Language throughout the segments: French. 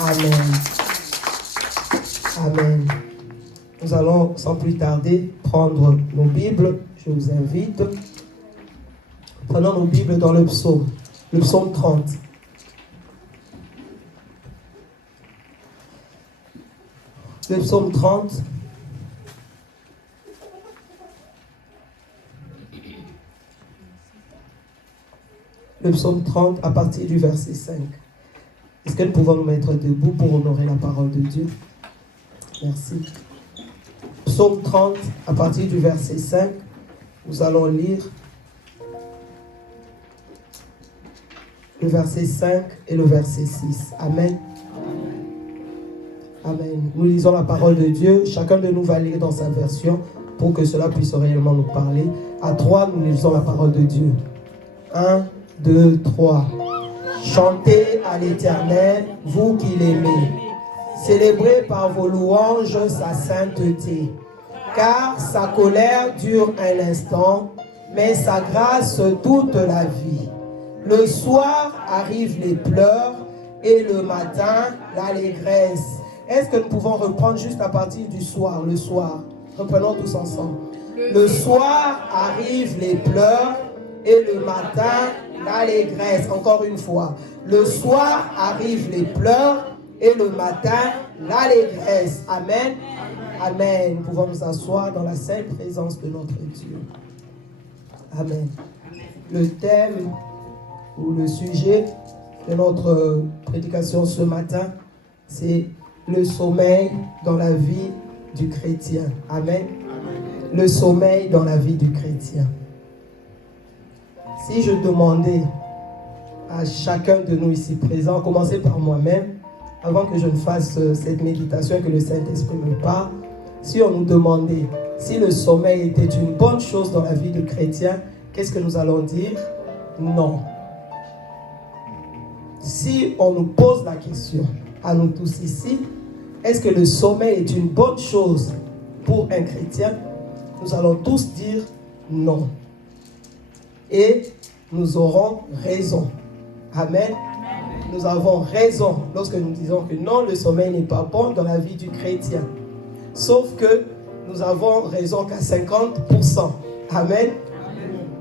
Amen. Amen. Nous allons sans plus tarder prendre nos Bibles. Je vous invite. Prenons nos Bibles dans le psaume 30. Le psaume 30. Le psaume 30 à partir du verset 5. Est-ce que nous pouvons nous mettre debout pour honorer la parole de Dieu? Merci. Psaume 30 à partir du verset 5. Nous allons lire le verset 5 et le verset 6. Amen. Amen. Nous lisons la parole de Dieu. Chacun de nous va lire dans sa version pour que cela puisse réellement nous parler. À 3, nous lisons la parole de Dieu. 1, 2, 3. Chantez à l'Éternel, vous qui l'aimez. Célébrez par vos louanges sa sainteté. Car sa colère dure un instant, mais sa grâce toute la vie. Le soir arrivent les pleurs et le matin l'allégresse. Est-ce que nous pouvons reprendre juste à partir du soir, le soir? Reprenons tous ensemble. Le soir arrivent les pleurs et le matin l'allégresse. Encore une fois. Le soir arrivent les pleurs et le matin l'allégresse. Amen. Amen. Nous pouvons nous asseoir dans la sainte présence de notre Dieu. Amen. Le thème ou le sujet de notre prédication ce matin, c'est le sommeil dans la vie du chrétien. Amen. Le sommeil dans la vie du chrétien. Si je demandais à chacun de nous ici présents, à commencer par moi-même, avant que je ne fasse cette méditation et que le Saint-Esprit me parle, si on nous demandait si le sommeil était une bonne chose dans la vie du chrétien, qu'est-ce que nous allons dire? Non. Si on nous pose la question, à nous tous ici, est-ce que le sommeil est une bonne chose pour un chrétien? Nous allons tous dire non. Et nous aurons raison. Amen. Nous avons raison lorsque nous disons que non, le sommeil n'est pas bon dans la vie du chrétien. Sauf que nous avons raison qu'à 50%. Amen.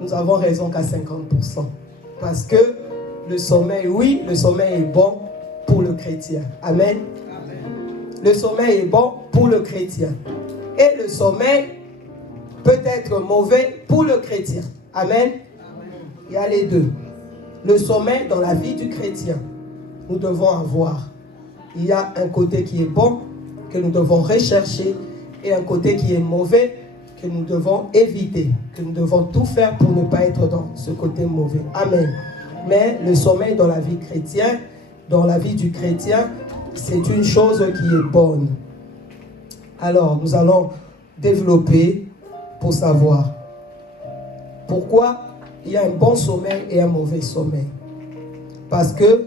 Nous avons raison qu'à 50%. Parce que le sommeil, oui, le sommeil est bon pour le chrétien. Amen. Le sommeil est bon pour le chrétien. Et le sommeil peut être mauvais pour le chrétien. Amen. Il y a les deux. Le sommeil dans la vie du chrétien, nous devons avoir. Il y a un côté qui est bon, que nous devons rechercher, et un côté qui est mauvais, que nous devons éviter, que nous devons tout faire pour ne pas être dans ce côté mauvais. Amen. Mais le sommeil dans la vie chrétienne, dans la vie du chrétien, c'est une chose qui est bonne. Alors, nous allons développer pour savoir pourquoi il y a un bon sommeil et un mauvais sommeil. Parce que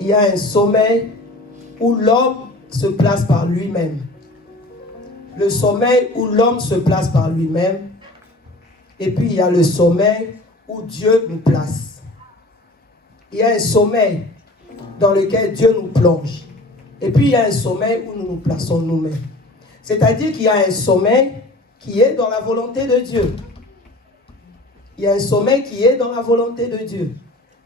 il y a un sommeil où l'homme se place par lui-même. Le sommeil où l'homme se place par lui-même. Et puis il y a le sommeil où Dieu nous place. Il y a un sommeil dans lequel Dieu nous plonge. Et puis il y a un sommeil où nous nous plaçons nous-mêmes. C'est-à-dire qu'il y a un sommeil qui est dans la volonté de Dieu. Il y a un sommeil qui est dans la volonté de Dieu.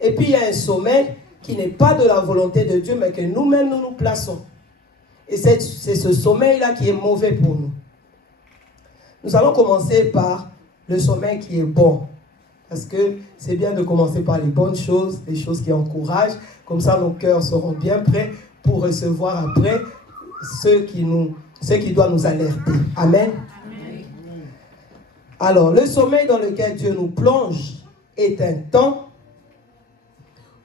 Et puis il y a un sommeil qui n'est pas de la volonté de Dieu, mais que nous-mêmes nous nous plaçons. Et c'est ce sommeil-là qui est mauvais pour nous. Nous allons commencer par le sommeil qui est bon. Parce que c'est bien de commencer par les bonnes choses, les choses qui encouragent. Comme ça, nos cœurs seront bien prêts pour recevoir après ce qui doit nous alerter. Amen. Alors, le sommeil dans lequel Dieu nous plonge est un temps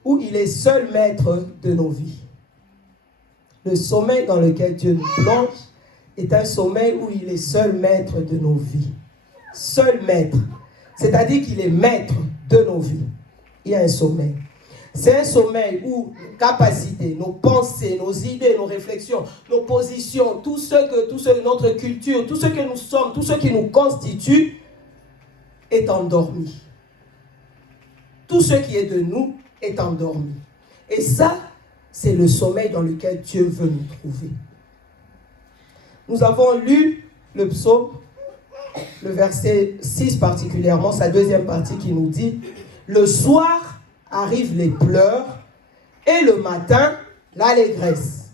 où il est seul maître de nos vies. Le sommeil dans lequel Dieu nous plonge est un sommeil où il est seul maître de nos vies. Seul maître. C'est-à-dire qu'il est maître de nos vies. Il y a un sommeil. C'est un sommeil où nos capacités, nos pensées, nos idées, nos réflexions, nos positions, tout ce que notre culture, tout ce que nous sommes, tout ce qui nous constitue est endormi. Tout ce qui est de nous est endormi. Et ça, c'est le sommeil dans lequel Dieu veut nous trouver. Nous avons lu le psaume, le verset 6 particulièrement, sa deuxième partie qui nous dit « Le soir arrivent les pleurs et le matin, l'allégresse. »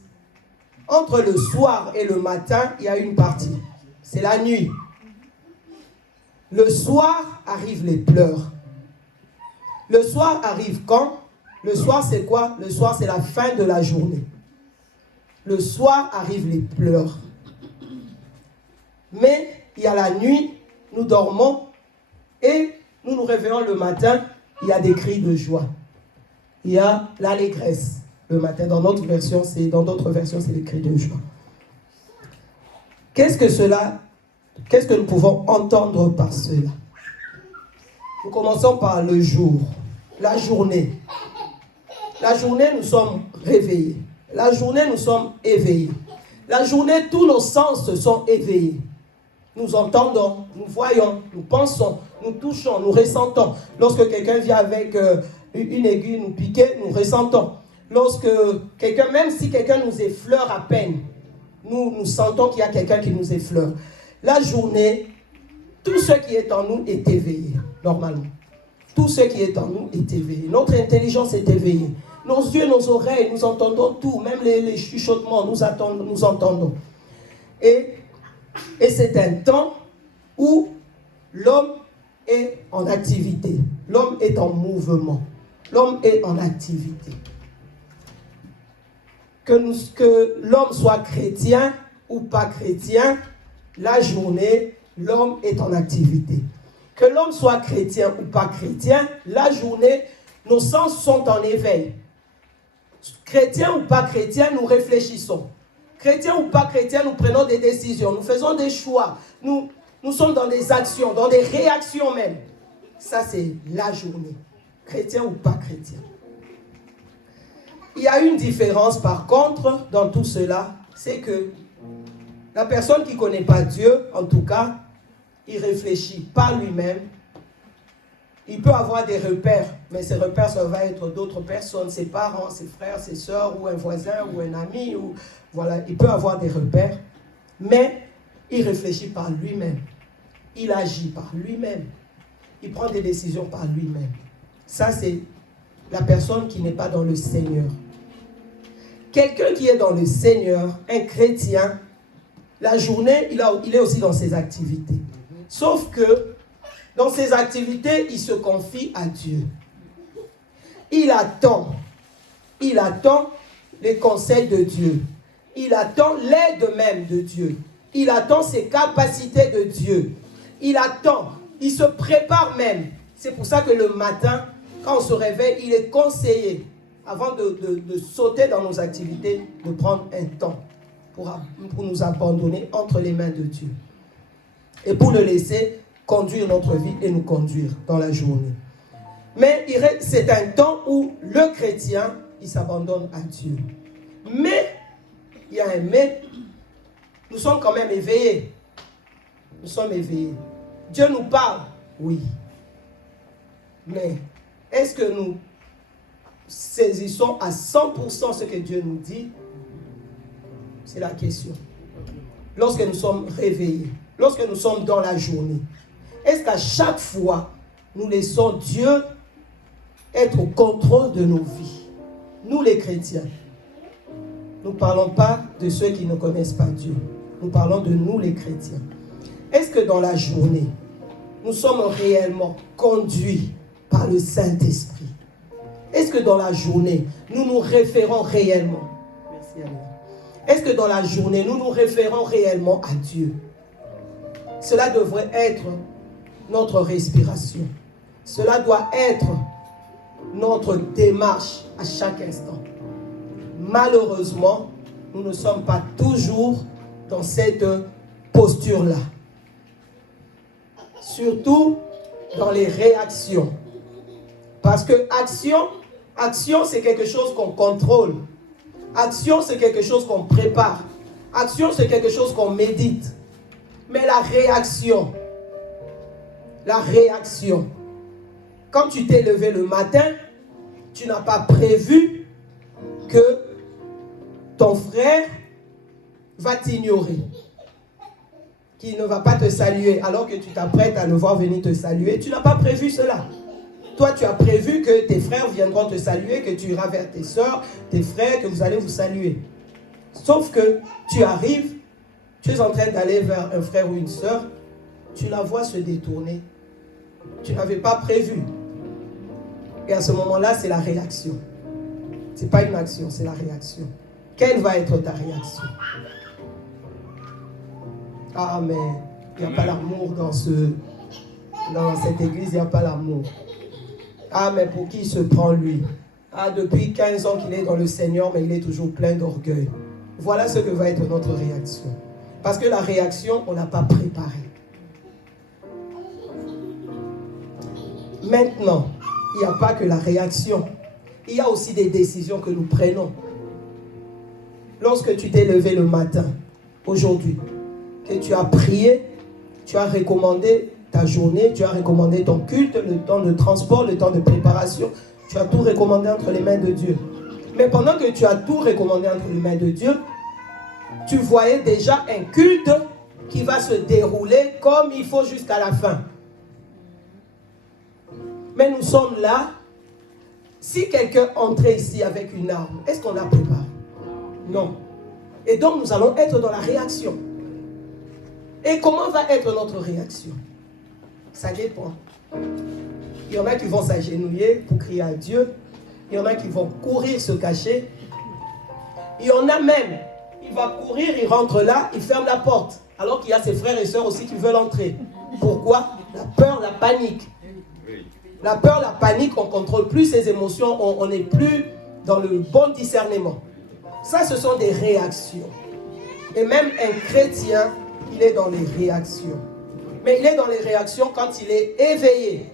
Entre le soir et le matin, il y a une partie. C'est la nuit. Le soir arrivent les pleurs. Le soir arrive quand? Le soir, c'est quoi? Le soir, c'est la fin de la journée. Le soir arrivent les pleurs. Mais il y a la nuit, nous dormons et nous nous réveillons le matin, il y a des cris de joie. Il y a l'allégresse. Le matin, dans d'autres versions, c'est des cris de joie. Qu'est-ce que nous pouvons entendre par cela? Nous commençons par le jour, la journée. La journée, nous sommes réveillés. La journée, nous sommes éveillés. La journée, tous nos sens se sont éveillés. Nous entendons, nous voyons, nous pensons, nous touchons, nous ressentons. Lorsque quelqu'un vient avec une aiguille nous piquer, nous ressentons. Lorsque quelqu'un, même si quelqu'un nous effleure à peine, nous sentons qu'il y a quelqu'un qui nous effleure. La journée, tout ce qui est en nous est éveillé, normalement. Tout ce qui est en nous est éveillé. Notre intelligence est éveillée. Nos yeux, nos oreilles, nous entendons tout, même les chuchotements, nous entendons. Et c'est un temps où l'homme est en activité. L'homme est en mouvement. L'homme est en activité. Que l'homme soit chrétien ou pas chrétien, la journée, l'homme est en activité. Que l'homme soit chrétien ou pas chrétien, la journée, nos sens sont en éveil. Chrétien ou pas chrétien, nous réfléchissons. Chrétien ou pas chrétien, nous prenons des décisions, nous faisons des choix. Nous sommes dans des actions, dans des réactions même. Ça, c'est la journée. Chrétien ou pas chrétien. Il y a une différence par contre dans tout cela, c'est que la personne qui ne connaît pas Dieu, en tout cas, il réfléchit par lui-même. Il peut avoir des repères, mais ces repères, ça va être d'autres personnes, ses parents, ses frères, ses soeurs, ou un voisin, ou un ami, ou voilà, il peut avoir des repères, mais il réfléchit par lui-même. Il agit par lui-même. Il prend des décisions par lui-même. Ça, c'est la personne qui n'est pas dans le Seigneur. Quelqu'un qui est dans le Seigneur, un chrétien, la journée, il est aussi dans ses activités. Sauf que, dans ses activités, il se confie à Dieu. Il attend les conseils de Dieu. Il attend l'aide même de Dieu. Il attend ses capacités de Dieu. Il attend, il se prépare même. C'est pour ça que le matin, quand on se réveille, il est conseillé, avant de sauter dans nos activités, de prendre un temps pour nous abandonner entre les mains de Dieu. Et pour le laisser conduire notre vie et nous conduire dans la journée. Mais c'est un temps où le chrétien, il s'abandonne à Dieu. Mais, il y a un mais, nous sommes quand même éveillés. Nous sommes éveillés. Dieu nous parle, oui. Mais, est-ce que nous saisissons à 100% ce que Dieu nous dit? C'est la question. Lorsque nous sommes réveillés, lorsque nous sommes dans la journée, est-ce qu'à chaque fois, nous laissons Dieu être au contrôle de nos vies? Nous les chrétiens, nous ne parlons pas de ceux qui ne connaissent pas Dieu. Nous parlons de nous les chrétiens. Est-ce que dans la journée, nous sommes réellement conduits par le Saint-Esprit? Est-ce que dans la journée, nous nous référons réellement? Merci Alain. Est-ce que dans la journée, nous nous référons réellement à Dieu? Cela devrait être notre respiration. Cela doit être notre démarche à chaque instant. Malheureusement, nous ne sommes pas toujours dans cette posture-là. Surtout dans les réactions. Parce que action, c'est quelque chose qu'on contrôle. Action, c'est quelque chose qu'on prépare. Action, c'est quelque chose qu'on médite. Mais la réaction, quand tu t'es levé le matin, tu n'as pas prévu que ton frère va t'ignorer, qu'il ne va pas te saluer alors que tu t'apprêtes à le voir venir te saluer. Tu n'as pas prévu cela. Toi, tu as prévu que tes frères viendront te saluer, que tu iras vers tes soeurs, tes frères, que vous allez vous saluer. Sauf que tu arrives, tu es en train d'aller vers un frère ou une soeur, tu la vois se détourner. Tu n'avais pas prévu. Et à ce moment-là, c'est la réaction. Ce n'est pas une action, c'est la réaction. Quelle va être ta réaction? Ah, mais il n'y a pas l'amour dans cette église, il n'y a pas l'amour. Ah, mais pour qui il se prend lui? Ah, depuis 15 ans qu'il est dans le Seigneur, mais il est toujours plein d'orgueil. Voilà ce que va être notre réaction. Parce que la réaction, on ne l'a pas préparée. Maintenant, il n'y a pas que la réaction. Il y a aussi des décisions que nous prenons. Lorsque tu t'es levé le matin, aujourd'hui, que tu as prié, tu as recommandé ta journée, tu as recommandé ton culte, le temps de transport, le temps de préparation, tu as tout recommandé entre les mains de Dieu. Mais pendant que tu as tout recommandé entre les mains de Dieu, tu voyais déjà un culte qui va se dérouler comme il faut jusqu'à la fin. Mais nous sommes là. Si quelqu'un entrait ici avec une arme, est-ce qu'on la prépare? Non. Et donc nous allons être dans la réaction. Et comment va être notre réaction? Ça dépend. Il y en a qui vont s'agenouiller pour crier à Dieu. Il y en a qui vont courir se cacher. Il y en a même, il va courir, il rentre là, il ferme la porte. Alors qu'il y a ses frères et sœurs aussi qui veulent entrer. Pourquoi? La peur, la panique. La peur, la panique, on ne contrôle plus ses émotions, on n'est plus dans le bon discernement. Ça, ce sont des réactions. Et même un chrétien, il est dans les réactions. Mais il est dans les réactions quand il est éveillé.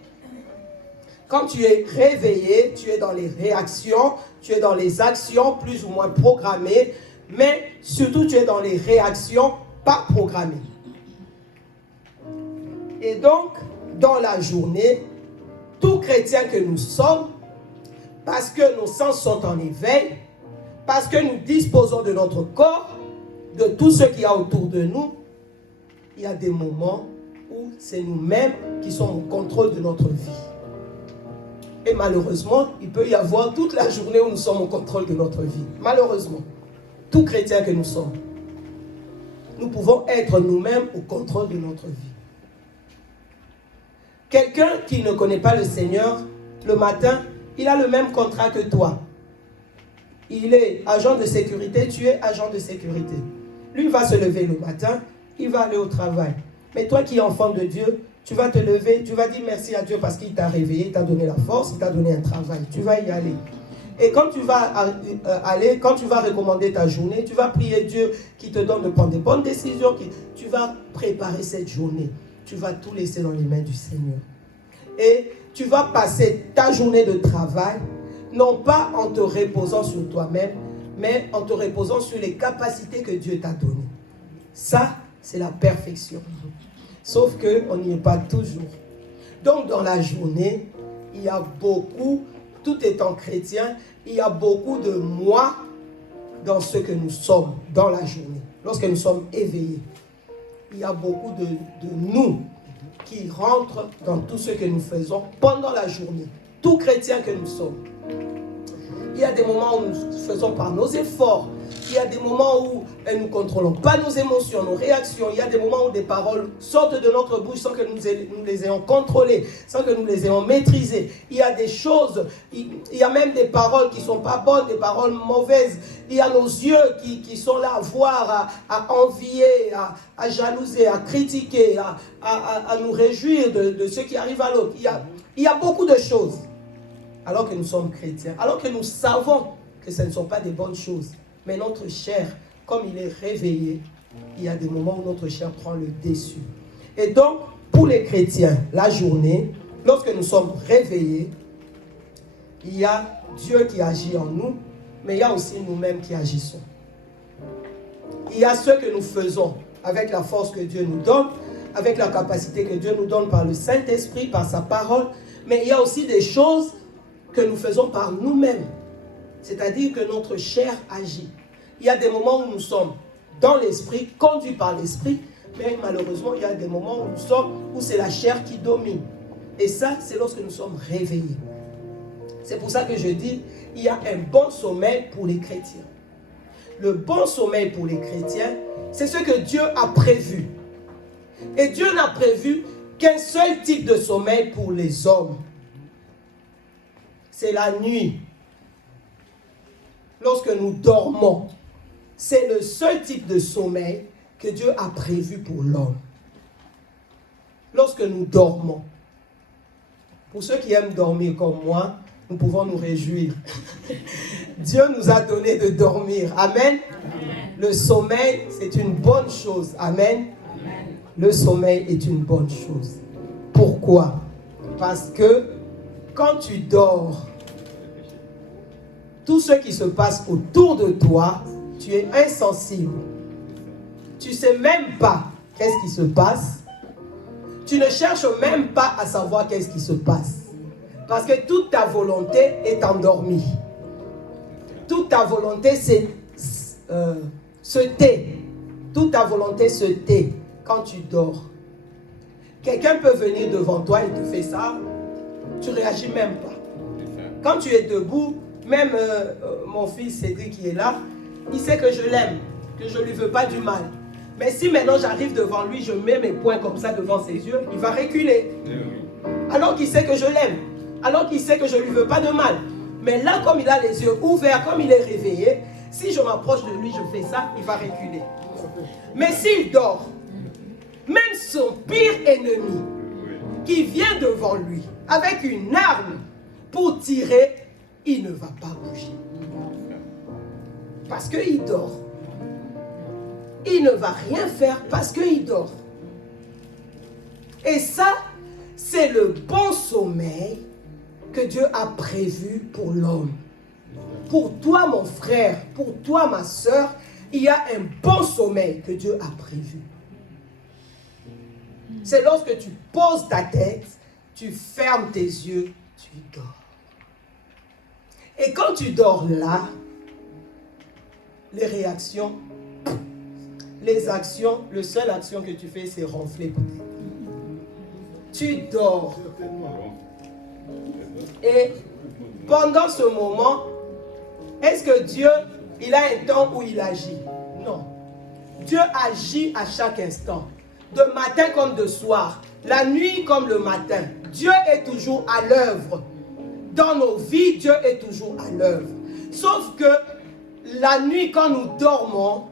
Quand tu es réveillé, tu es dans les réactions, tu es dans les actions plus ou moins programmées, mais surtout tu es dans les réactions pas programmées. Et donc, dans la journée, tout chrétien que nous sommes, parce que nos sens sont en éveil, parce que nous disposons de notre corps, de tout ce qu'il y a autour de nous, il y a des moments où c'est nous-mêmes qui sommes au contrôle de notre vie. Et malheureusement, il peut y avoir toute la journée où nous sommes au contrôle de notre vie. Malheureusement, tout chrétien que nous sommes, nous pouvons être nous-mêmes au contrôle de notre vie. Quelqu'un qui ne connaît pas le Seigneur, le matin, il a le même contrat que toi. Il est agent de sécurité, tu es agent de sécurité. Lui va se lever le matin, il va aller au travail. Mais toi qui es enfant de Dieu, tu vas te lever, tu vas dire merci à Dieu parce qu'il t'a réveillé, il t'a donné la force, il t'a donné un travail. Tu vas y aller. Et quand tu vas aller, quand tu vas recommander ta journée, tu vas prier Dieu qui te donne de prendre des bonnes décisions, tu vas préparer cette journée. Tu vas tout laisser dans les mains du Seigneur. Et tu vas passer ta journée de travail, non pas en te reposant sur toi-même, mais en te reposant sur les capacités que Dieu t'a données. Ça, c'est la perfection. Sauf qu'on n'y est pas toujours. Donc, dans la journée, il y a beaucoup, tout étant chrétien, il y a beaucoup de moi dans ce que nous sommes dans la journée. Lorsque nous sommes éveillés, il y a beaucoup de nous qui rentrent dans tout ce que nous faisons pendant la journée. Tout chrétien que nous sommes. Il y a des moments où nous faisons par nos efforts. Il y a des moments où nous ne contrôlons pas nos émotions, nos réactions. Il y a des moments où des paroles sortent de notre bouche sans que nous les ayons contrôlées, sans que nous les ayons maîtrisées. Il y a des choses, il y a même des paroles qui ne sont pas bonnes, des paroles mauvaises. Il y a nos yeux qui sont là à voir, à envier, à jalouser, à critiquer, à nous réjouir de ce qui arrive à l'autre. Il y a beaucoup de choses. Alors que nous sommes chrétiens, alors que nous savons que ce ne sont pas des bonnes choses. Mais notre chair, comme il est réveillé, il y a des moments où notre chair prend le dessus. Et donc, pour les chrétiens, la journée, lorsque nous sommes réveillés, il y a Dieu qui agit en nous, mais il y a aussi nous-mêmes qui agissons. Il y a ce que nous faisons avec la force que Dieu nous donne, avec la capacité que Dieu nous donne par le Saint-Esprit, par sa parole, mais il y a aussi des choses que nous faisons par nous-mêmes. C'est-à-dire que notre chair agit. il y a des moments où nous sommes dans l'esprit, conduits par l'esprit, mais malheureusement, il y a des moments où nous sommes, où c'est la chair qui domine. Et ça, c'est lorsque nous sommes réveillés. C'est pour ça que je dis, il y a un bon sommeil pour les chrétiens. Le bon sommeil pour les chrétiens, c'est ce que Dieu a prévu. Et Dieu n'a prévu qu'un seul type de sommeil pour les hommes. C'est la nuit. Lorsque nous dormons, c'est le seul type de sommeil que Dieu a prévu pour l'homme. Lorsque nous dormons. Pour ceux qui aiment dormir comme moi, nous pouvons nous réjouir. Dieu nous a donné de dormir. Amen. Amen. Le sommeil, c'est une bonne chose. Amen. Amen. Le sommeil est une bonne chose. Pourquoi? Parce que quand tu dors, tout ce qui se passe autour de toi, tu es insensible. Tu ne sais même pas qu'est-ce qui se passe. Tu ne cherches même pas à savoir qu'est-ce qui se passe. Parce que toute ta volonté est endormie. Toute ta volonté se tait. Toute ta volonté se tait quand tu dors. Quelqu'un peut venir devant toi et te fait ça, tu ne réagis même pas. Quand tu es debout, même mon fils Cédric qui est là, il sait que je l'aime, que je ne lui veux pas du mal. Mais si maintenant j'arrive devant lui, je mets mes poings comme ça devant ses yeux, il va reculer. Alors qu'il sait que je l'aime, alors qu'il sait que je ne lui veux pas de mal. Mais là, comme il a les yeux ouverts, comme il est réveillé, si je m'approche de lui, je fais ça, il va reculer. Mais s'il dort, même son pire ennemi qui vient devant lui avec une arme pour tirer, il ne va pas bouger. Parce qu'il dort. Il ne va rien faire parce qu'il dort. Et ça, c'est le bon sommeil que Dieu a prévu pour l'homme. Pour toi, mon frère, pour toi, ma soeur, il y a un bon sommeil que Dieu a prévu. C'est lorsque tu poses ta tête, tu fermes tes yeux, tu dors. Et quand tu dors là, les réactions, les actions, la seule action que tu fais, c'est ronfler peut-être. Tu dors. Et pendant ce moment, est-ce que Dieu, il a un temps où il agit? Non. Dieu agit à chaque instant. De matin comme de soir. La nuit comme le matin. Dieu est toujours à l'œuvre. Dans nos vies, Dieu est toujours à l'œuvre. Sauf que la nuit, quand nous dormons,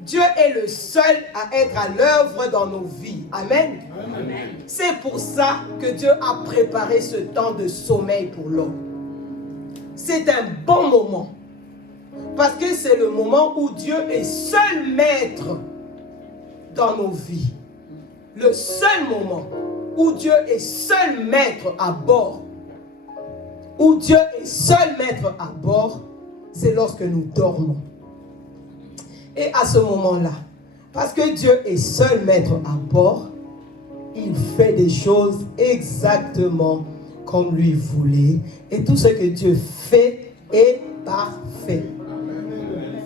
Dieu est le seul à être à l'œuvre dans nos vies. Amen. Amen. C'est pour ça que Dieu a préparé ce temps de sommeil pour l'homme. C'est un bon moment. Parce que c'est le moment où Dieu est seul maître dans nos vies. Le seul moment où Dieu est seul maître à bord. Où Dieu est seul maître à bord, c'est lorsque nous dormons. Et à ce moment-là, parce que Dieu est seul maître à bord, il fait des choses exactement comme lui voulait. Et tout ce que Dieu fait est parfait.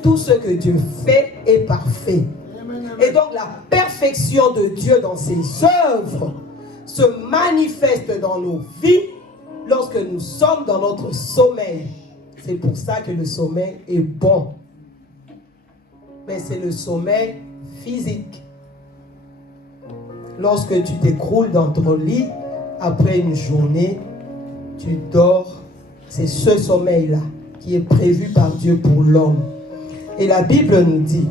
Tout ce que Dieu fait est parfait. Et donc la perfection de Dieu dans ses œuvres se manifeste dans nos vies lorsque nous sommes dans notre sommeil. C'est pour ça que le sommeil est bon. Mais c'est le sommeil physique. Lorsque tu t'écroules dans ton lit, après une journée, tu dors. C'est ce sommeil-là qui est prévu par Dieu pour l'homme. Et la Bible nous dit,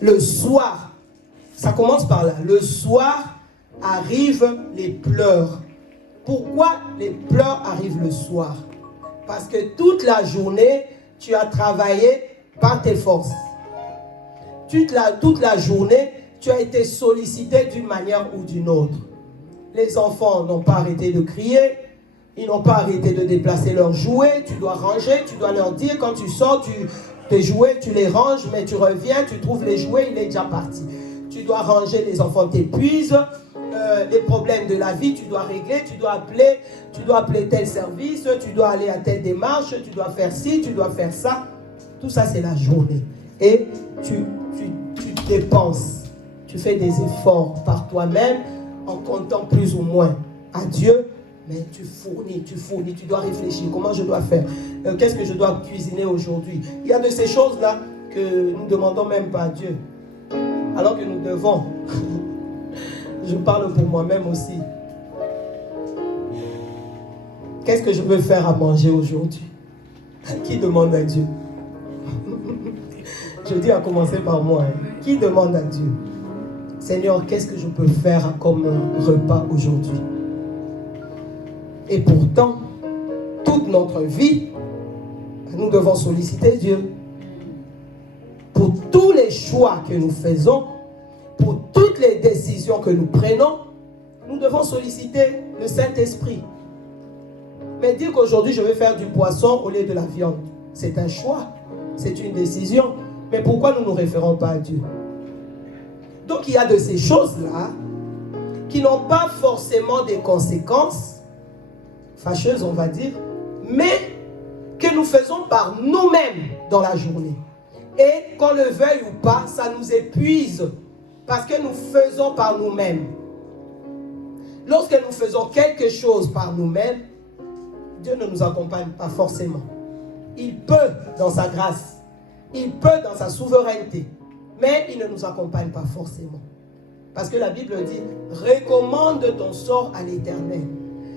le soir, ça commence par là, le soir arrivent les pleurs. Pourquoi les pleurs arrivent le soir? Parce que toute la journée, tu as travaillé par tes forces. Toute la journée, tu as été sollicité d'une manière ou d'une autre. Les enfants n'ont pas arrêté de crier, ils n'ont pas arrêté de déplacer leurs jouets, tu dois ranger, tu dois leur dire quand tu sors, tes jouets, tu les ranges, mais tu reviens, tu trouves les jouets, il est déjà parti. Tu dois ranger, les enfants t'épuisent, les problèmes de la vie, tu dois régler, tu dois appeler tel service, tu dois aller à telle démarche, tu dois faire ci, tu dois faire ça. Tout ça, c'est la journée. Et tu dépenses, tu fais des efforts par toi-même en comptant plus ou moins à Dieu, mais tu fournis, tu dois réfléchir. Comment je dois faire? Qu'est-ce que je dois cuisiner aujourd'hui? Il y a de ces choses-là que nous ne demandons même pas à Dieu, alors que nous devons. Je parle pour moi-même aussi. Qu'est-ce que je veux faire à manger aujourd'hui? Qui demande à Dieu? Je dis à commencer par moi. Qui demande à Dieu? Seigneur, qu'est-ce que je peux faire comme repas aujourd'hui? Et pourtant, toute notre vie, nous devons solliciter Dieu. Pour tous les choix que nous faisons, pour toutes les décisions que nous prenons, nous devons solliciter le Saint-Esprit. Mais dire qu'aujourd'hui je vais faire du poisson au lieu de la viande, c'est un choix, c'est une décision. Mais pourquoi nous ne nous référons pas à Dieu? Donc il y a de ces choses-là qui n'ont pas forcément des conséquences fâcheuses, on va dire, mais que nous faisons par nous-mêmes dans la journée. Et qu'on le veuille ou pas, ça nous épuise parce que nous faisons par nous-mêmes. Lorsque nous faisons quelque chose par nous-mêmes, Dieu ne nous accompagne pas forcément. Il peut dans sa grâce, il peut dans sa souveraineté, mais il ne nous accompagne pas forcément. Parce que la Bible dit, recommande ton sort à l'Éternel.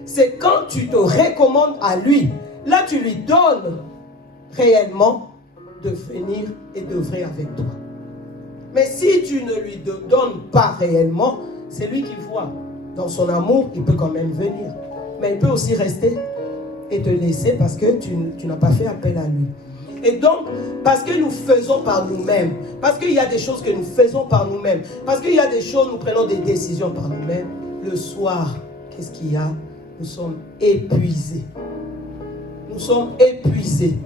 C'est quand tu te recommandes à lui, là tu lui donnes réellement de venir et d'œuvrer avec toi. Mais si tu ne lui donnes pas réellement, c'est lui qui voit. Dans son amour, il peut quand même venir. Mais il peut aussi rester et te laisser parce que tu n'as pas fait appel à lui. Et donc, parce que nous faisons par nous-mêmes, parce qu'il y a des choses que nous faisons par nous-mêmes, parce qu'il y a des choses, nous prenons des décisions par nous-mêmes, le soir, qu'est-ce qu'il y a? Nous sommes épuisés. Nous sommes épuisés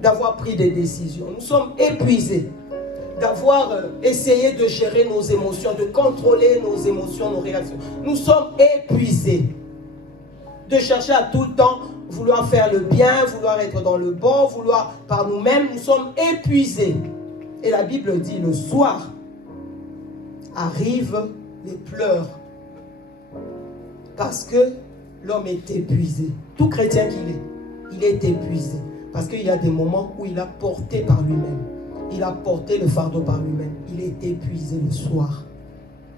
d'avoir pris des décisions. Nous sommes épuisés d'avoir essayé de gérer nos émotions, de contrôler nos émotions, nos réactions. Nous sommes épuisés de chercher à tout le temps vouloir faire le bien, vouloir être dans le bon, vouloir par nous-mêmes. Nous sommes épuisés. Et la Bible dit, le soir arrivent les pleurs. Parce que l'homme est épuisé. Tout chrétien qu'il est, il est épuisé. Parce qu'il y a des moments où il a porté par lui-même. Il a porté le fardeau par lui-même. Il est épuisé le soir.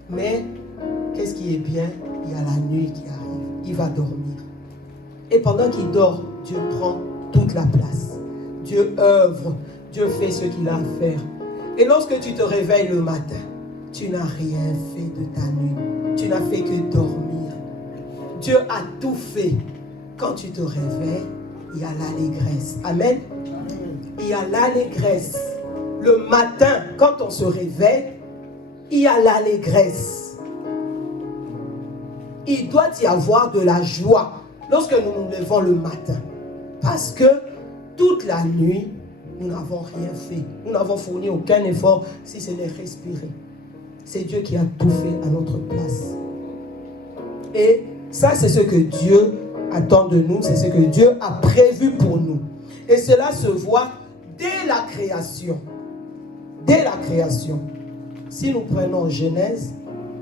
Mais, qu'est-ce qui est bien? Il y a la nuit qui arrive. Il va dormir. Et pendant qu'il dort, Dieu prend toute la place. Dieu œuvre. Dieu fait ce qu'il a à faire. Et lorsque tu te réveilles le matin, tu n'as rien fait de ta nuit. Tu n'as fait que dormir. Dieu a tout fait. Quand tu te réveilles, il y a l'allégresse. Amen. Il y a l'allégresse. Le matin, quand on se réveille, il y a l'allégresse. Il doit y avoir de la joie lorsque nous nous levons le matin. Parce que toute la nuit, nous n'avons rien fait. Nous n'avons fourni aucun effort si ce n'est respirer. C'est Dieu qui a tout fait à notre place. Et ça, c'est ce que Dieu attend de nous. C'est ce que Dieu a prévu pour nous. Et cela se voit dès la création. Dès la création. Si nous prenons Genèse,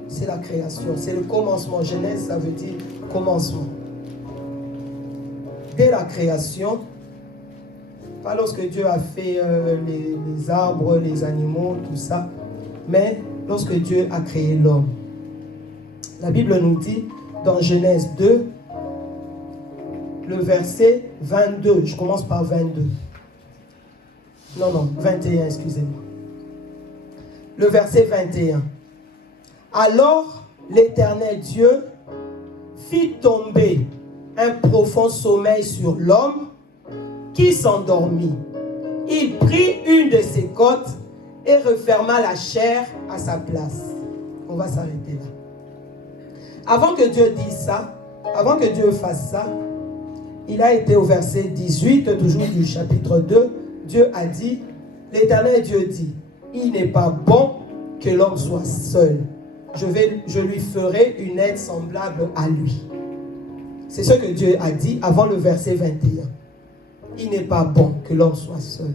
c'est la création. C'est le commencement. Genèse, ça veut dire commencement. Dès la création, pas lorsque Dieu a fait les arbres, les animaux, tout ça, mais lorsque Dieu a créé l'homme. La Bible nous dit, dans Genèse 2, le verset 22, je commence par 22. Non, 21, excusez-moi. Le verset 21. Alors, l'Éternel Dieu fit tomber un profond sommeil sur l'homme qui s'endormit. Il prit une de ses côtes et referma la chair à sa place. On va s'arrêter là. Avant que Dieu dise ça, avant que Dieu fasse ça, il a été au verset 18, toujours du chapitre 2, Dieu a dit, l'Éternel Dieu dit, il n'est pas bon que l'homme soit seul. Je lui ferai une aide semblable à lui. C'est ce que Dieu a dit avant le verset 21. Il n'est pas bon que l'homme soit seul.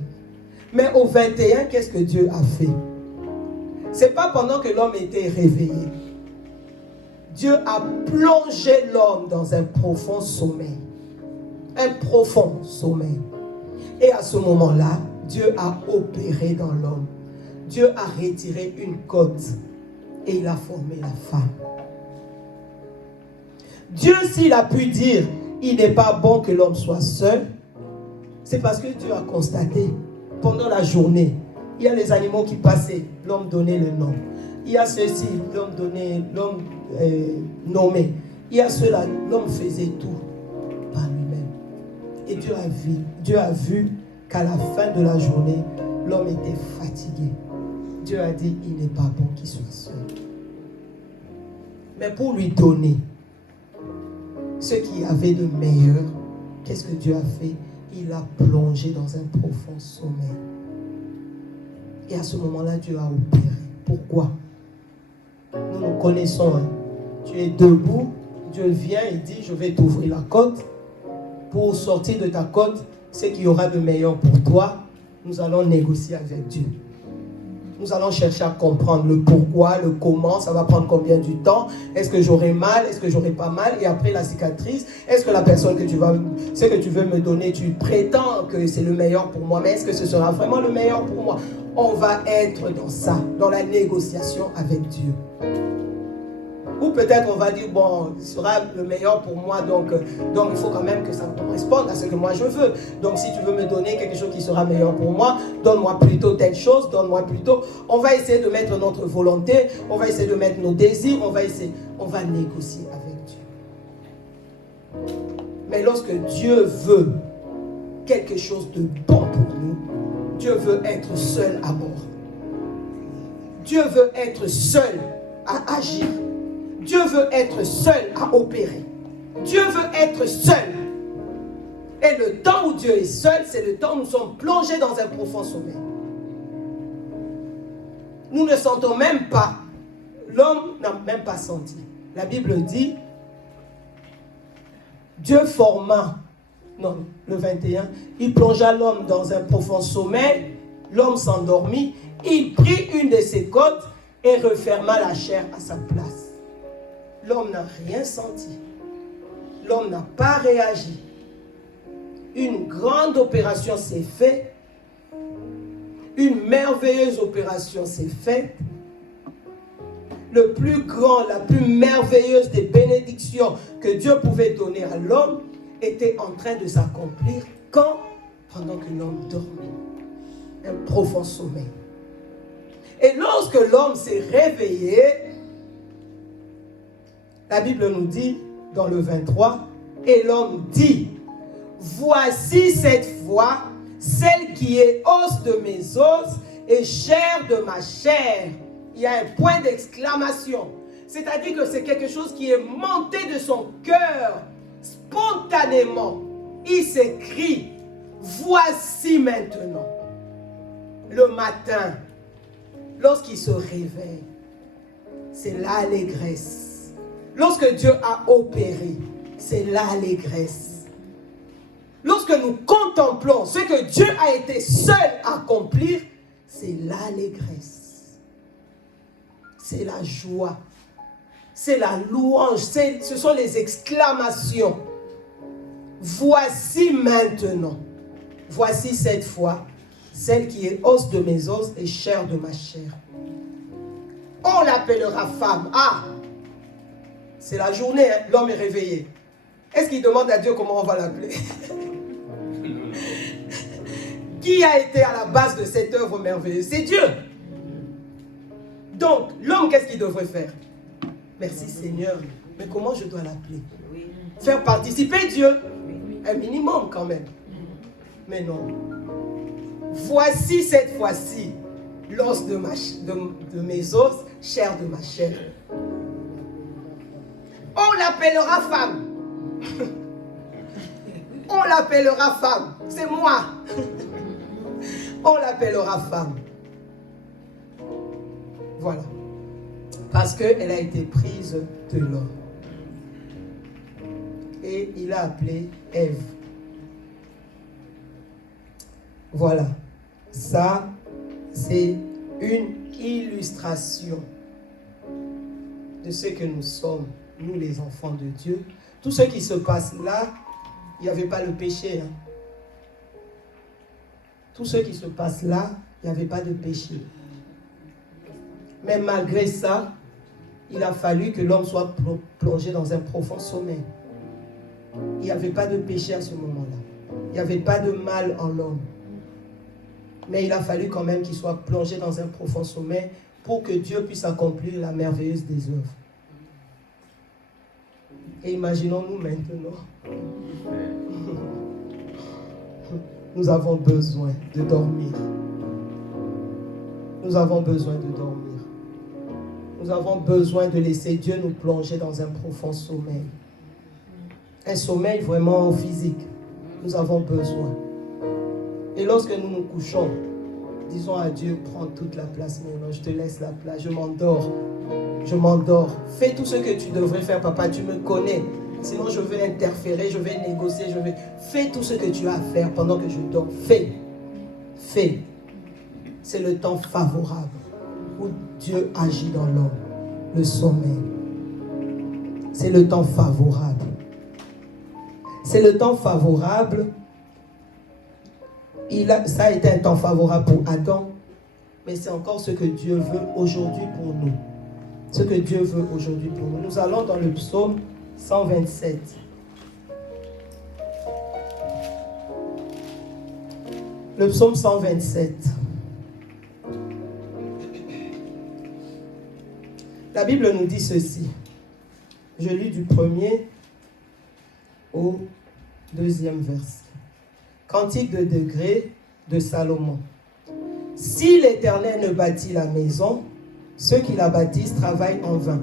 Mais au 21, qu'est-ce que Dieu a fait? Ce n'est pas pendant que l'homme était réveillé. Dieu a plongé l'homme dans un profond sommeil. Un profond sommeil. Et à ce moment-là, Dieu a opéré dans l'homme. Dieu a retiré une côte et il a formé la femme. Dieu, s'il a pu dire, il n'est pas bon que l'homme soit seul, c'est parce que Dieu a constaté, pendant la journée, il y a les animaux qui passaient, l'homme donnait le nom. Il y a ceux-ci, l'homme nommait. Il y a ceux-là, l'homme faisait tout par lui-même. Et Dieu a vu qu'à la fin de la journée, l'homme était fatigué. Dieu a dit, il n'est pas bon qu'il soit seul. Mais pour lui donner ce qu'il y avait de meilleur, qu'est-ce que Dieu a fait? Il a plongé dans un profond sommeil. Et à ce moment-là, Dieu a opéré. Pourquoi? Nous connaissons. Tu es debout, Dieu vient et dit, je vais t'ouvrir la côte. Pour sortir de ta côte, ce qu'il y aura de meilleur pour toi, nous allons négocier avec Dieu. Nous allons chercher à comprendre le pourquoi, le comment, ça va prendre combien de temps, est-ce que j'aurai mal, est-ce que j'aurai pas mal, et après la cicatrice, est-ce que la personne ce que tu veux me donner, tu prétends que c'est le meilleur pour moi, mais est-ce que ce sera vraiment le meilleur pour moi? On va être dans ça, dans la négociation avec Dieu. Ou peut-être on va dire, bon, ce sera le meilleur pour moi, donc il faut quand même que ça corresponde à ce que moi je veux. Donc si tu veux me donner quelque chose qui sera meilleur pour moi, donne-moi plutôt telle chose, donne-moi plutôt. On va essayer de mettre notre volonté, on va essayer de mettre nos désirs, on va négocier avec Dieu. Mais lorsque Dieu veut quelque chose de bon pour nous, Dieu veut être seul à bord. Dieu veut être seul à agir. Dieu veut être seul à opérer. Dieu veut être seul. Et le temps où Dieu est seul, c'est le temps où nous sommes plongés dans un profond sommeil. Nous ne sentons même pas. L'homme n'a même pas senti. La Bible dit, Dieu forma, non, le 21, il plongea l'homme dans un profond sommeil, l'homme s'endormit, il prit une de ses côtes et referma la chair à sa place. L'homme n'a rien senti. L'homme n'a pas réagi. Une grande opération s'est faite. Une merveilleuse opération s'est faite. Le plus grand, la plus merveilleuse des bénédictions que Dieu pouvait donner à l'homme était en train de s'accomplir quand? Pendant que l'homme dormait. Un profond sommeil. Et lorsque l'homme s'est réveillé, la Bible nous dit, dans le 23, et l'homme dit, voici cette fois celle qui est os de mes os et chair de ma chair. Il y a un point d'exclamation. C'est-à-dire que c'est quelque chose qui est monté de son cœur spontanément. Il s'écrit, voici maintenant. Le matin, lorsqu'il se réveille, c'est l'allégresse. Lorsque Dieu a opéré, c'est l'allégresse. Lorsque nous contemplons ce que Dieu a été seul à accomplir, c'est l'allégresse. C'est la joie. C'est la louange. Ce sont les exclamations. Voici maintenant. Voici cette fois celle qui est os de mes os et chair de ma chair. On l'appellera femme. Ah! C'est la journée, hein? L'homme est réveillé. Est-ce qu'il demande à Dieu comment on va l'appeler? Qui a été à la base de cette œuvre merveilleuse? C'est Dieu. Donc, l'homme, qu'est-ce qu'il devrait faire? Merci Seigneur. Mais comment je dois l'appeler? Faire participer Dieu. Un minimum quand même. Mais non. Voici cette fois-ci l'os de mes os, chair de ma chair. On l'appellera femme. On l'appellera femme. C'est moi. On l'appellera femme. Voilà. Parce qu'elle a été prise de l'homme. Et il a appelé Ève. Voilà. Ça, c'est une illustration de ce que nous sommes, nous les enfants de Dieu. Tout ce qui se passe là, il n'y avait pas le péché. Tout ce qui se passe là, il n'y avait pas de péché. Mais malgré ça, il a fallu que l'homme soit plongé dans un profond sommeil. Il n'y avait pas de péché à ce moment-là. Il n'y avait pas de mal en l'homme. Mais il a fallu quand même qu'il soit plongé dans un profond sommeil pour que Dieu puisse accomplir la merveilleuse des œuvres. Et imaginons-nous maintenant. Nous avons besoin de dormir. Nous avons besoin de dormir. Nous avons besoin de laisser Dieu nous plonger dans un profond sommeil. Un sommeil vraiment physique. Nous avons besoin. Et lorsque nous nous couchons, disons à Dieu, prends toute la place maintenant, je te laisse la place, je m'endors. Je m'endors. Fais tout ce que tu devrais faire, papa, tu me connais. Sinon je vais interférer, je vais négocier, Fais tout ce que tu as à faire pendant que je dors. Fais. Fais. C'est le temps favorable où Dieu agit dans l'homme. Le sommeil. C'est le temps favorable. C'est le temps favorable. Ça a été un temps favorable pour Adam, mais c'est encore ce que Dieu veut aujourd'hui pour nous. Ce que Dieu veut aujourd'hui pour nous. Nous allons dans le psaume 127. Le psaume 127. La Bible nous dit ceci. Je lis du 1er au 2e verset. Cantique de degré de Salomon. Si l'Éternel ne bâtit la maison, ceux qui la bâtissent travaillent en vain.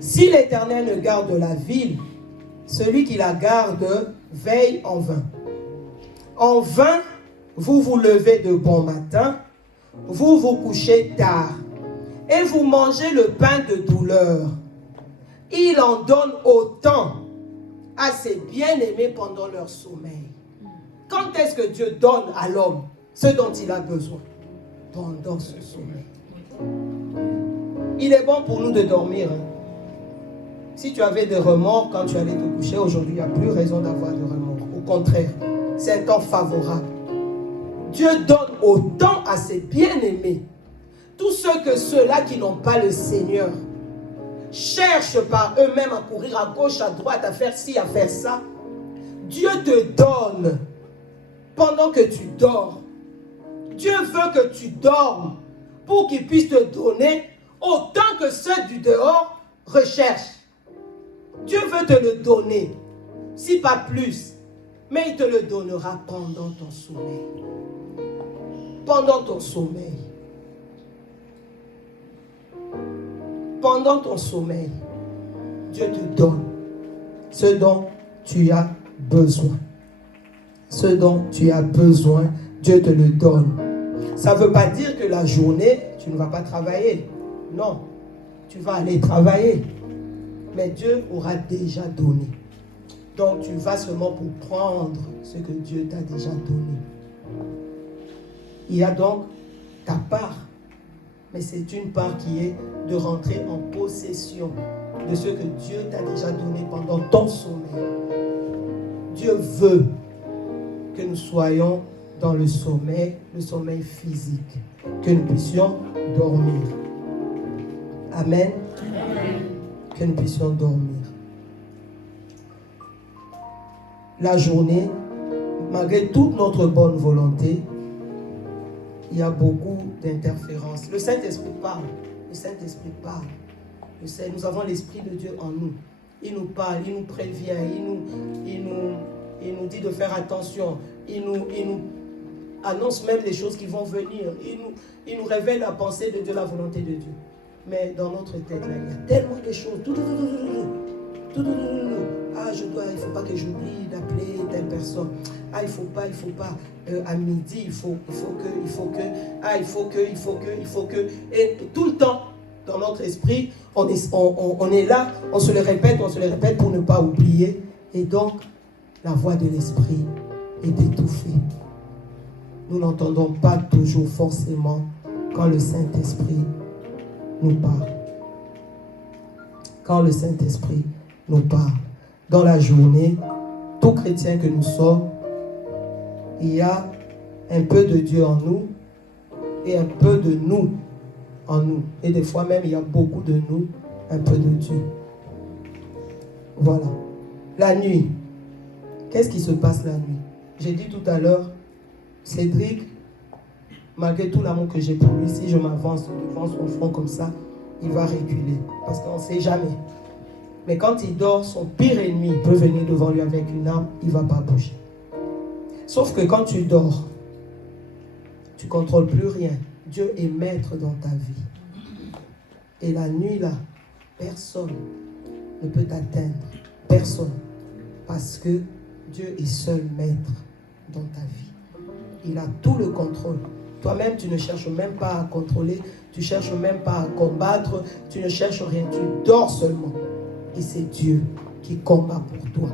Si l'Éternel ne garde la ville, celui qui la garde veille en vain. En vain, vous vous levez de bon matin, vous vous couchez tard, et vous mangez le pain de douleur. Il en donne autant à ses bien-aimés pendant leur sommeil. Quand est-ce que Dieu donne à l'homme ce dont il a besoin? Pendant ce sommeil. Il est bon pour nous de dormir. Si tu avais des remords quand tu allais te coucher, aujourd'hui, il n'y a plus raison d'avoir de remords. Au contraire, c'est un temps favorable. Dieu donne autant à ses bien-aimés. Tous ceux-là qui n'ont pas le Seigneur cherchent par eux-mêmes à courir à gauche, à droite, à faire ci, à faire ça. Dieu te donne pendant que tu dors. Dieu veut que tu dormes pour qu'il puisse te donner autant que ceux du dehors recherchent. Dieu veut te le donner, si pas plus, mais il te le donnera pendant ton sommeil. Pendant ton sommeil. Pendant ton sommeil, Dieu te donne ce dont tu as besoin. Ce dont tu as besoin, Dieu te le donne. Ça ne veut pas dire que la journée, tu ne vas pas travailler. Non, tu vas aller travailler. Mais Dieu aura déjà donné. Donc tu vas seulement pour prendre ce que Dieu t'a déjà donné. Il y a donc ta part. Mais c'est une part qui est de rentrer en possession de ce que Dieu t'a déjà donné pendant ton sommeil. Dieu veut que nous soyons dans le sommeil physique, que nous puissions dormir. Amen. Amen. Que nous puissions dormir. La journée, malgré toute notre bonne volonté, il y a beaucoup d'interférences. Le Saint-Esprit parle. Le Saint-Esprit parle. Nous avons l'Esprit de Dieu en nous. Il nous parle, il nous prévient, il nous dit de faire attention. Il nous annonce même les choses qui vont venir. Il nous révèle la pensée de Dieu, la volonté de Dieu. Mais dans notre tête, là, il y a tellement de choses. Ah, il ne faut pas que j'oublie d'appeler telle personne. Ah, il faut pas. À midi, il faut que. Et tout le temps, dans notre esprit, on est là, on se le répète pour ne pas oublier. Et donc, la voix de l'esprit est étouffée. nous n'entendons pas toujours forcément quand le Saint-Esprit nous parle. Quand le Saint-Esprit nous parle. Dans la journée, tout chrétien que nous sommes, il y a un peu de Dieu en nous et un peu de nous en nous. Et des fois même, il y a beaucoup de nous, un peu de Dieu. Voilà. La nuit. Qu'est-ce qui se passe la nuit? J'ai dit tout à l'heure, Cédric, malgré tout l'amour que j'ai pour lui, si je m'avance devant son front comme ça, il va reculer. Parce qu'on ne sait jamais. Mais quand il dort, son pire ennemi peut venir devant lui avec une arme, il ne va pas bouger. Sauf que quand tu dors, tu ne contrôles plus rien. Dieu est maître dans ta vie. Et la nuit là, personne ne peut t'atteindre. Personne. Parce que Dieu est seul maître dans ta vie. Il a tout le contrôle. Toi-même, tu ne cherches même pas à contrôler, tu ne cherches même pas à combattre, tu ne cherches rien, tu dors seulement. Et c'est Dieu qui combat pour toi.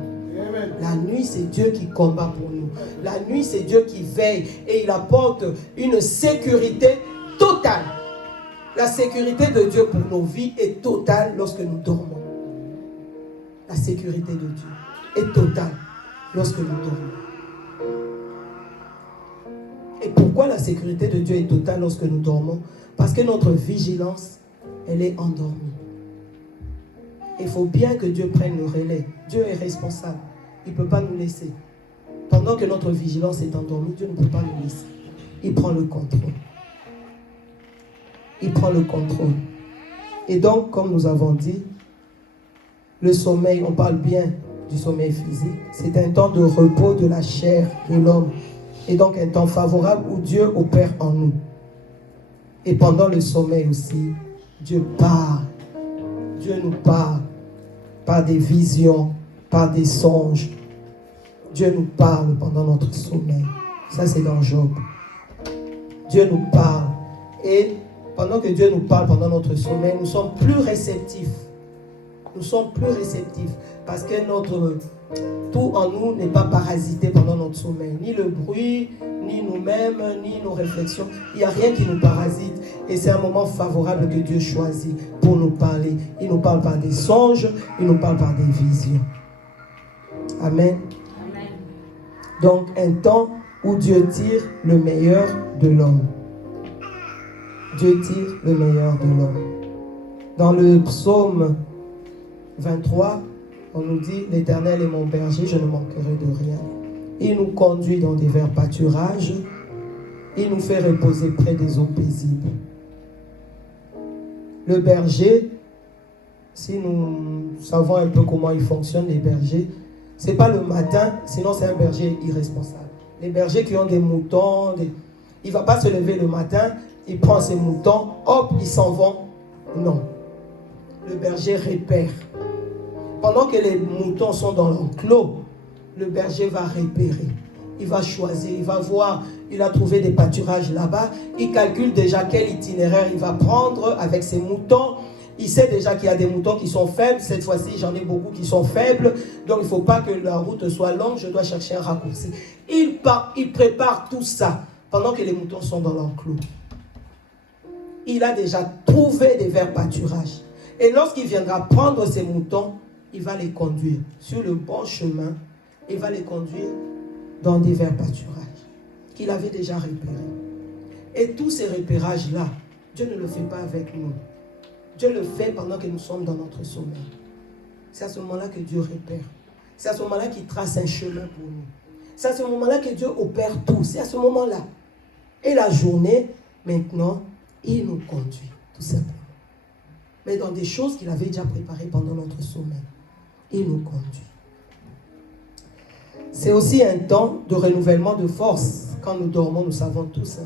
Amen. La nuit, c'est Dieu qui combat pour nous. La nuit, c'est Dieu qui veille et il apporte une sécurité totale. La sécurité de Dieu pour nos vies est totale lorsque nous dormons. La sécurité de Dieu est totale lorsque nous dormons. Et pourquoi la sécurité de Dieu est totale lorsque nous dormons? Parce que notre vigilance, elle est endormie. Il faut bien que Dieu prenne le relais. Dieu est responsable. Il ne peut pas nous laisser. Pendant que notre vigilance est endormie, Dieu ne peut pas nous laisser. Il prend le contrôle. Il prend le contrôle. Et donc, comme nous avons dit, le sommeil, on parle bien du sommeil physique, c'est un temps de repos de la chair de l'homme. Et donc un temps favorable où Dieu opère en nous. Et pendant le sommeil aussi, Dieu parle. Dieu nous parle par des visions, par des songes. Dieu nous parle pendant notre sommeil. Ça, c'est dans Job. Dieu nous parle. Et pendant que Dieu nous parle pendant notre sommeil, nous sommes plus réceptifs. Nous sommes plus réceptifs parce que tout en nous n'est pas parasité pendant notre sommeil. Ni le bruit, ni nous-mêmes, ni nos réflexions. Il n'y a rien qui nous parasite. Et c'est un moment favorable que Dieu choisit pour nous parler. Il nous parle par des songes, il nous parle par des visions. Amen. Amen. Donc un temps où Dieu tire le meilleur de l'homme. Dieu tire le meilleur de l'homme. Dans le psaume 23, on nous dit « L'Éternel est mon berger, je ne manquerai de rien. Il nous conduit dans des verts pâturages. Il nous fait reposer près des eaux paisibles. » Le berger, si nous savons un peu comment ils fonctionnent, les bergers, ce n'est pas le matin, sinon c'est un berger irresponsable. Les bergers qui ont des moutons, il ne va pas se lever le matin, il prend ses moutons, hop, ils s'en vont. Non. Le berger repère. Pendant que les moutons sont dans l'enclos, le berger va repérer. Il va choisir, il va voir, il a trouvé des pâturages là-bas. Il calcule déjà quel itinéraire il va prendre avec ses moutons. Il sait déjà qu'il y a des moutons qui sont faibles. Cette fois-ci, j'en ai beaucoup qui sont faibles. Donc, il ne faut pas que la route soit longue. Je dois chercher un raccourci. Il prépare tout ça pendant que les moutons sont dans l'enclos. Il a déjà trouvé des verts pâturages. Et lorsqu'il viendra prendre ses moutons, il va les conduire sur le bon chemin. Il va les conduire dans des verts pâturages qu'il avait déjà repérés. Et tous ces repérages-là, Dieu ne le fait pas avec nous. Dieu le fait pendant que nous sommes dans notre sommeil. C'est à ce moment-là que Dieu repère. C'est à ce moment-là qu'il trace un chemin pour nous. C'est à ce moment-là que Dieu opère tout. C'est à ce moment-là. Et la journée, maintenant, il nous conduit, tout simplement. Mais dans des choses qu'il avait déjà préparées pendant notre sommeil. Il nous conduit. C'est aussi un temps de renouvellement de force. Quand nous dormons, nous savons tous.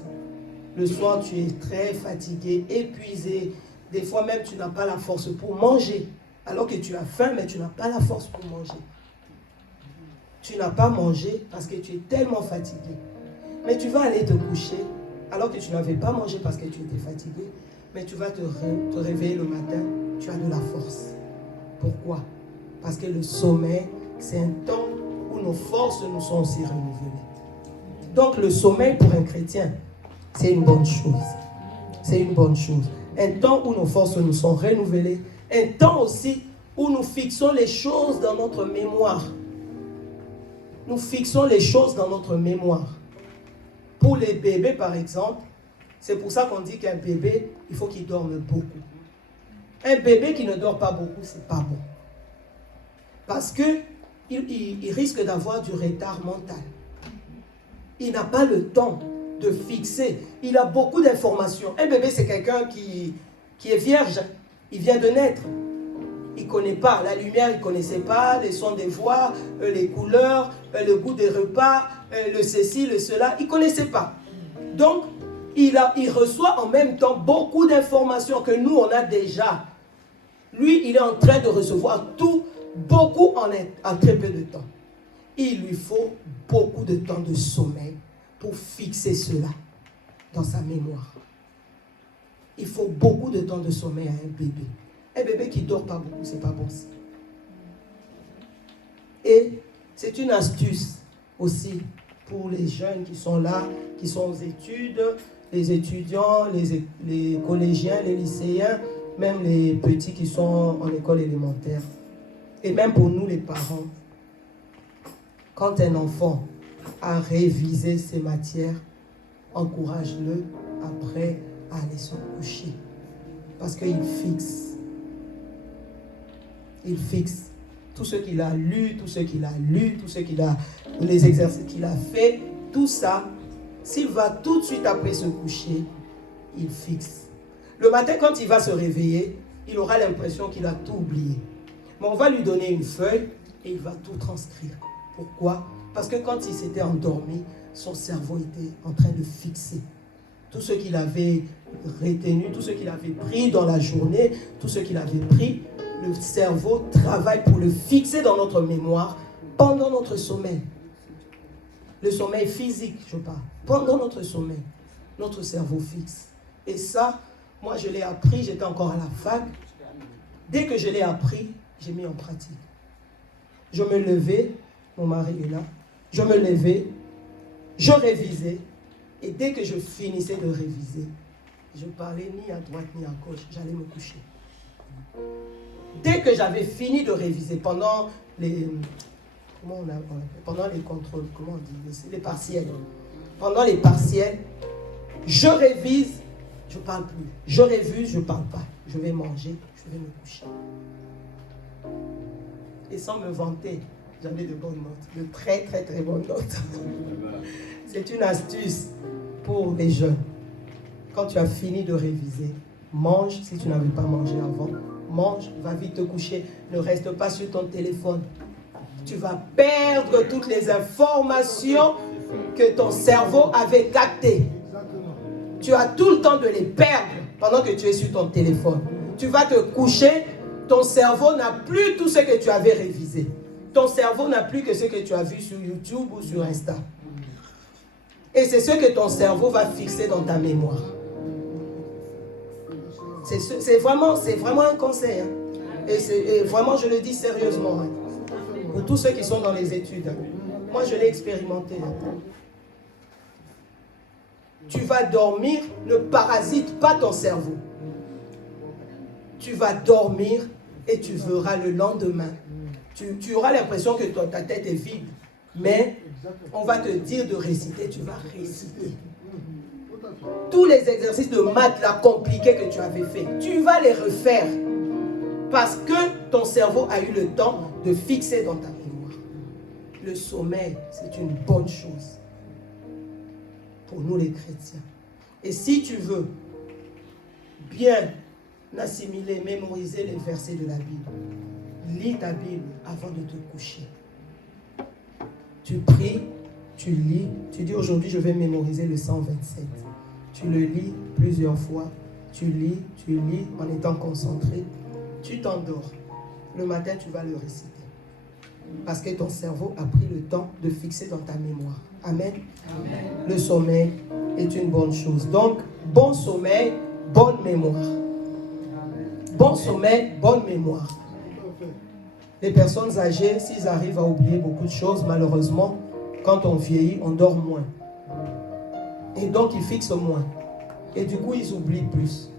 Le soir, tu es très fatigué, épuisé. Des fois même, tu n'as pas la force pour manger. Alors que tu as faim, mais tu n'as pas la force pour manger. Tu n'as pas mangé parce que tu es tellement fatigué. Mais tu vas aller te coucher alors que tu n'avais pas mangé parce que tu étais fatigué. Mais tu vas te réveiller le matin, tu as de la force. Pourquoi? Parce que le sommeil, c'est un temps où nos forces nous sont aussi renouvelées. Donc le sommeil pour un chrétien, c'est une bonne chose. C'est une bonne chose. Un temps où nos forces nous sont renouvelées. Un temps aussi où nous fixons les choses dans notre mémoire. Nous fixons les choses dans notre mémoire. Pour les bébés, par exemple, c'est pour ça qu'on dit qu'un bébé, il faut qu'il dorme beaucoup. Un bébé qui ne dort pas beaucoup, c'est pas bon. Parce qu'il risque d'avoir du retard mental. Il n'a pas le temps de fixer. Il a beaucoup d'informations. Un bébé, c'est quelqu'un qui est vierge. Il vient de naître. Il ne connaît pas. La lumière, il ne connaissait pas. Les sons des voix, les couleurs, le goût des repas, le ceci, le cela. Il ne connaissait pas. Donc, il reçoit en même temps beaucoup d'informations que nous, on a déjà. Lui, il est en train de recevoir tout, beaucoup en très peu de temps. Il lui faut beaucoup de temps de sommeil pour fixer cela dans sa mémoire. Il faut beaucoup de temps de sommeil à un bébé. Un bébé qui ne dort pas beaucoup, ce n'est pas bon. Et c'est une astuce aussi pour les jeunes qui sont là, qui sont aux études, les étudiants, les collégiens, les lycéens, même les petits qui sont en école élémentaire. Et même pour nous les parents. Quand un enfant a révisé ses matières, encourage-le après à aller se coucher. Parce qu'il fixe. Il fixe tout ce qu'il a lu, tout ce qu'il a lu, les exercices qu'il a fait, tout ça. S'il va tout de suite après se coucher, il fixe. Le matin, quand il va se réveiller, il aura l'impression qu'il a tout oublié. Mais on va lui donner une feuille et il va tout transcrire. Pourquoi? Parce que quand il s'était endormi, son cerveau était en train de fixer. Tout ce qu'il avait retenu, tout ce qu'il avait pris dans la journée, tout ce qu'il avait pris, le cerveau travaille pour le fixer dans notre mémoire pendant notre sommeil. Le sommeil physique, je parle. Pendant notre sommeil, notre cerveau fixe. Et ça, moi je l'ai appris, j'étais encore à la fac. Dès que je l'ai appris, j'ai mis en pratique. Je me levais, mon mari est là, je me levais, je révisais, et dès que je finissais de réviser, je parlais ni à droite ni à gauche, j'allais me coucher. Dès que j'avais fini de réviser, pendant les contrôles, comment on dit, les partiels. Pendant les partiels, je révise, je ne parle plus. Je révise, je ne parle pas. Je vais manger, je vais me coucher. Et sans me vanter, j'avais de bonnes notes, de très très très bonnes notes. C'est une astuce pour les jeunes. Quand tu as fini de réviser, mange si tu n'avais pas mangé avant. Mange, va vite te coucher. Ne reste pas sur ton téléphone. Tu vas perdre toutes les informations que ton cerveau avait captées. Tu as tout le temps de les perdre pendant que tu es sur ton téléphone. Tu vas te coucher, ton cerveau n'a plus tout ce que tu avais révisé. Ton cerveau n'a plus que ce que tu as vu sur YouTube ou sur Insta. Et c'est ce que ton cerveau va fixer dans ta mémoire. C'est vraiment un conseil. Hein. Et vraiment, je le dis sérieusement. Hein. Pour tous ceux qui sont dans les études. Hein. Moi, je l'ai expérimenté. Hein. Tu vas dormir, ne parasite pas ton cerveau. Tu vas dormir et tu verras le lendemain. Tu auras l'impression que ta tête est vide. Mais on va te dire de réciter, tu vas réciter. Tous les exercices de maths là, compliqués que tu avais fait, tu vas les refaire. Parce que ton cerveau a eu le temps de fixer dans ta mémoire. Le sommeil, c'est une bonne chose pour nous les chrétiens. Et si tu veux bien assimiler, mémoriser les versets de la Bible, lis ta Bible avant de te coucher. Tu pries, tu lis, tu dis aujourd'hui je vais mémoriser le 127. Tu le lis plusieurs fois, tu lis en étant concentré, tu t'endors. Le matin, tu vas le réciter. Parce que ton cerveau a pris le temps de fixer dans ta mémoire. Amen. Amen. Le sommeil est une bonne chose. Donc, bon sommeil, bonne mémoire. Bon sommeil, bonne mémoire. Les personnes âgées, s'ils arrivent à oublier beaucoup de choses, malheureusement, quand on vieillit, on dort moins. Et donc, ils fixent moins. Et du coup, ils oublient plus.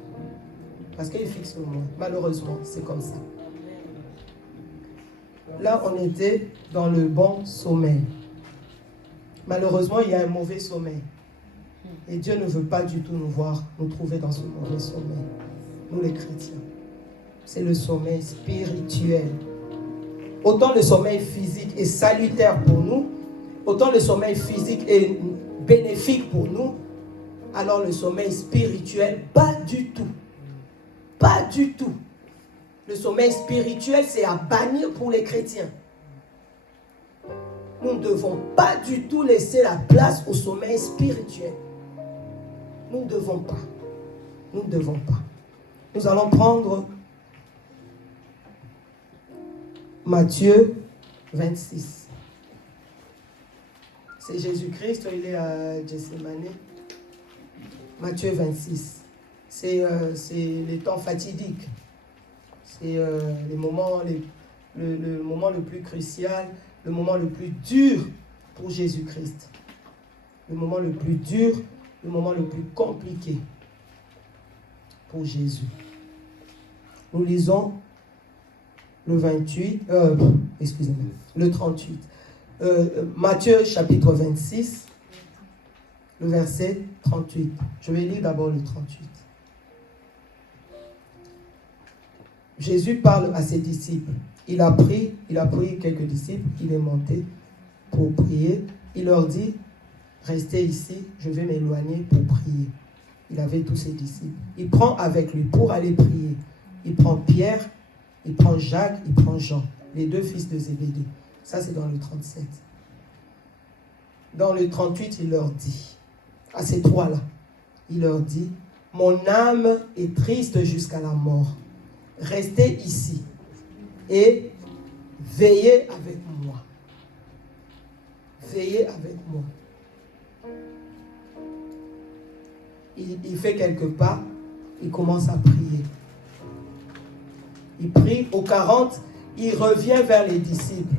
Parce qu'ils fixent moins. Malheureusement, c'est comme ça. Là, on était dans le bon sommeil. Malheureusement, il y a un mauvais sommeil. Et Dieu ne veut pas du tout nous trouver dans ce mauvais sommeil. Nous, les chrétiens. C'est le sommeil spirituel. Autant le sommeil physique est salutaire pour nous, autant le sommeil physique est bénéfique pour nous, alors le sommeil spirituel, pas du tout. Pas du tout. Le sommeil spirituel, c'est à bannir pour les chrétiens. Nous ne devons pas du tout laisser la place au sommeil spirituel. Nous ne devons pas. Nous ne devons pas. Nous allons prendre Matthieu 26. C'est Jésus-Christ, il est à Gethsémani. Matthieu 26. C'est les temps fatidiques. C'est le moment le plus crucial, le moment le plus dur pour Jésus-Christ. Le moment le plus dur, le moment le plus compliqué pour Jésus. Nous lisons le 28, excusez-moi, le 38. Matthieu chapitre 26, le verset 38. Je vais lire d'abord le 38. Jésus parle à ses disciples. Il a pris quelques disciples, il est monté pour prier. Il leur dit, restez ici, je vais m'éloigner pour prier. Il avait tous ses disciples. Il prend avec lui pour aller prier. Il prend Pierre, il prend Jacques, il prend Jean, les deux fils de Zébédée. Ça, c'est dans le 37. Dans le 38, il leur dit, à ces trois-là, il leur dit, mon âme est triste jusqu'à la mort. Restez ici et veillez avec moi. Veillez avec moi. Il fait quelques pas, il commence à prier. Il prie au 40, il revient vers les disciples.